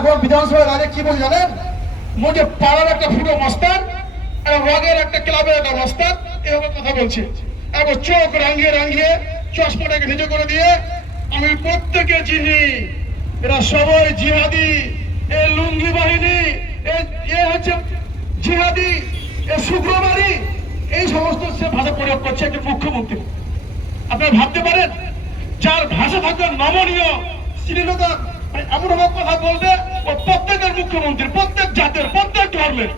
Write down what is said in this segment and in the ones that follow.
এখন বিধানসভায় দাঁড়িয়ে কি বলে জানেন? বলছে পাড়ার একটা ফুটো মস্তান, রগের একটা ক্লাবের একটা মস্তান, এভাবে কথা বলছে। এখন চোখ রাঙিয়ে রাঙিয়ে চশমাটাকে নিচে করে দিয়ে আমি প্রত্যেকে চিনি, এরা সবাই জিহাদি, এ লুঙ্গি বাহিনী, এ হচ্ছে জিহাদি, এ শুক্রবারী, এই সমস্ত সে ভাষা প্রয়োগ করছে একজন মুখ্যমন্ত্রী। আপনারা ভাবতে পারেন, যার ভাষা থাকবে নমনীয় শ্রীলতা, এমন ভাবে কথা বলবে ও প্রত্যেকের মুখ্যমন্ত্রী, প্রত্যেক জাতের, প্রত্যেক ধর্মের।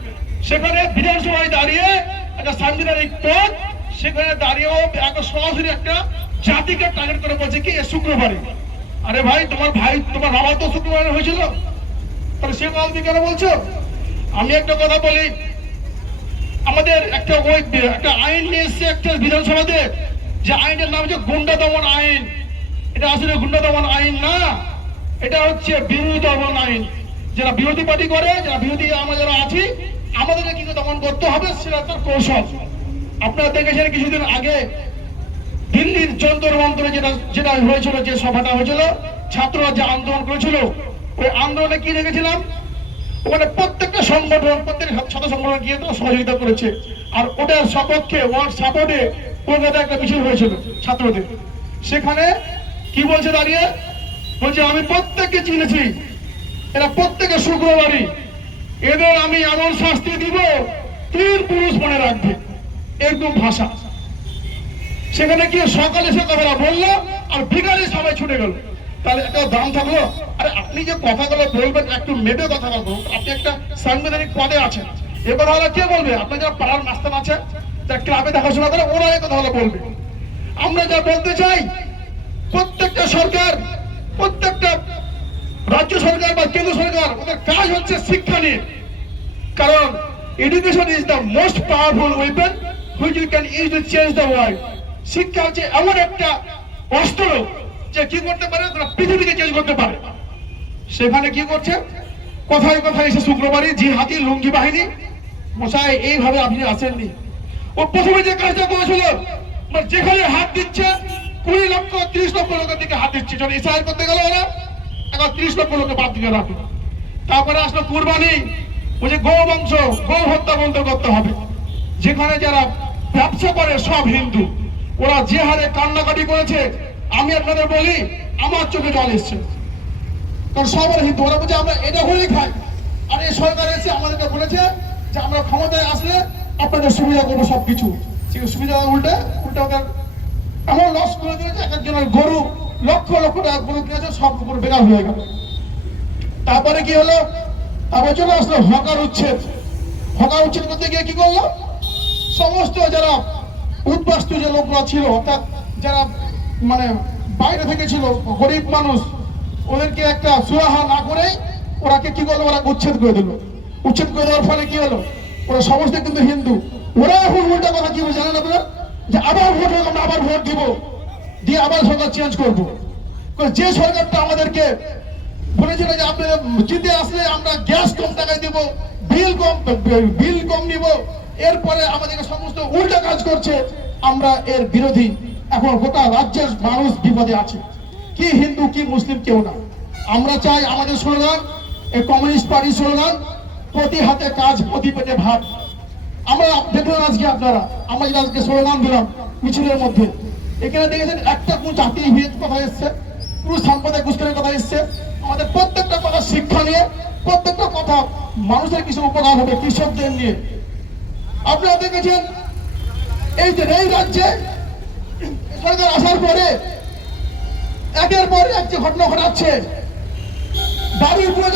সেখানে বিধানসভায় দাঁড়িয়ে একটা সাংবিধানিক পদ, সেখানে দাঁড়িয়েও একটা সরাসরি একটা জাতিকে টার্গেট করে বলছে কি এ শুক্রবারে। আরে ভাই, তোমার বাবা তো শুক্রবারে হয়েছিল, তাহলে সে কথা কেন বলছো? আমি একটা কথা বলি, আমাদের একটা আইন নিয়ে এসছে একটা বিধানসভাতে, যে আইনের নাম হচ্ছে গুন্ডা দমন আইন। এটা আসলে গুন্ডা দমন আইন না, এটা হচ্ছে বিরোধী দমন আইন। যারা বিরোধী পার্টি করে, যারা বিরোধী আমরা যারা আছি, আমাদেরকে কিন্তু দমন করতে হবে, সেটা তার কৌশল। আপনারা দেখেছেন কিছুদিন আগে দিল্লির যন্তর মন্তরে যেটা হয়েছিল, যে সভাটা হয়েছিল, ছাত্ররা যে আন্দোলন করেছিল, ওই আন্দোলনে কি দেখেছিলাম, ওখানে প্রত্যেকটা সংগঠন, প্রত্যেক ছাত্র সংগঠন গিয়ে তো সহযোগিতা করেছে। আর ওটার সপক্ষে, ওর সাপোর্টে কলকাতায় একটা মিছিল হয়েছিল ছাত্রদের। সেখানে কি বলছে দাঁড়িয়ে, বলছে আমি প্রত্যেককে চিনেছি, এরা প্রত্যেকে শুক্রবারী, এদের আমি এমন শাস্তি দিব 3 পুরুষ মনে রাখবে, এরকম ভাষা। সেখানে গিয়ে সকালে সে কথাটা বললো, আর বিকালে সবাই ছুটে গেল। তাহলে একটা দাম থাকলো। আরে আপনি যে কথাগুলো বলবেন একটু মেপে কথা বলবো, আপনি একটা সাংবিধানিক পদে আছেন, এ কথা হলে কে বলবে? আপনার যারা পাড়ার মাস্তান আছে, যারা ক্লাবে দেখাশোনা করে, ওরা এ কথা হলে বলবে। আমরা যা বলতে চাই, প্রত্যেকটা সরকার, প্রত্যেকটা রাজ্য সরকার বা কেন্দ্র সরকার, ওদের কাজ হচ্ছে শিক্ষা নিয়ে। কারণ education is the most powerful weapon which you can use to change the world. শিক্ষা হচ্ছে এমন একটা অস্ত্র যে কি করতে পারে, পৃথিবীকে চেঞ্জ করতে পারে। সেখানে কি করছে, কথায় কথায় এসে শুক্রবারই জিহাদি লুঙ্গি বাহিনী মশাই, এইভাবে আপনি আসেননি। ও প্রথমে যে কাজটা করেছিল, যেখানে হাত দিচ্ছে 20 লক্ষ 30 লক্ষ লোকের দিকে হাত দিচ্ছে, যখন ইসরায়েল করতে গেল ওরা, এখন 30 লক্ষ লোকের বাদ দিকে রাখে। তারপরে আসলো কুরবানি, বলছে গো বংশ, গো হত্যা বন্ধ করতে হবে। যেখানে যারা ব্যবসা করে সব হিন্দু, ওরা যে হারে কান্নাকাটি করেছে, আমি আপনাদের বলি আমার চোখে জল এসছে। কারণ সবার হিন্দু, ওরা বলছে আমরা এটা হলেই খাই। আর এই সরকার এসে আমাদেরকে বলেছে যে আমরা ক্ষমতায় আসলে আপনাদের সুবিধা করবো সবকিছু। সুবিধা উল্টে ওদের এমন লস করে দিয়েছে, এক একজনের গরু লক্ষ লক্ষ টাকা গরু কিনেছে, সব গরু বেকার হয়ে গেল। তারপরে কি হলো, তারপরে চলে আসলো হকার উচ্ছেদ। হকার উচ্ছেদ করতে গিয়ে কি করলো, সমস্ত যারা উদ্বাস্তু যে লোকরা ছিল, অর্থাৎ যারা মানে বাইরে থেকে ছিল, গরিব মানুষ, ওদেরকে একটা সুরাহা না করে ওরাকে কি করলো, ওরা উচ্ছেদ করে দিল। উচ্ছেদ করে দেওয়ার ফলে কি হলো, ওরা সমস্ত কিন্তু হিন্দু। ওরা এখন উল্টা কথা কি বলে জানেন আপনারা, যে আবার ভোট হোক, আমরা আবার ভোট দিব, দিয়ে আবার সরকার চেঞ্জ করবো। যে সরকারটা আমাদেরকে বলেছিল যে আপনারা জিতে আসলে আমরা গ্যাস কম টাকায় দেব, বিল কম নিব, এরপরে আমাদেরকে সমস্ত উল্টা কাজ করছে, আমরা এর বিরোধী। এখন গোটা রাজ্যের মানুষ বিপদে আছে, কি হিন্দু কি মুসলিম কেউ না। আমরা চাই আমাদের স্লোগান, এই কমিউনিস্ট পার্টির স্লোগান, প্রতি হাতে কাজ প্রতি পেটে ভাত। আমরা দেখুন আজকে আপনারা, আমরা যেটা আজকে স্লোগান দিলাম মিছিলের মধ্যে, এখানে দেখেছেন একটা কোন জাতি ভেদ কথা এসছে, পুরো সাম্প্রদায়িক উস্কানির কথা এসছে। আমাদের প্রত্যেকটা কথা শিক্ষা নিয়ে, প্রত্যেকটা কথা মানুষের কিছু উপকার হবে, কৃষকদের নিয়ে। আপনারা দেখেছেন এই রাজ্যে সরকার আসার পরে একের পর এক যে ঘটনা ঘটাচ্ছে, দাবির উপরে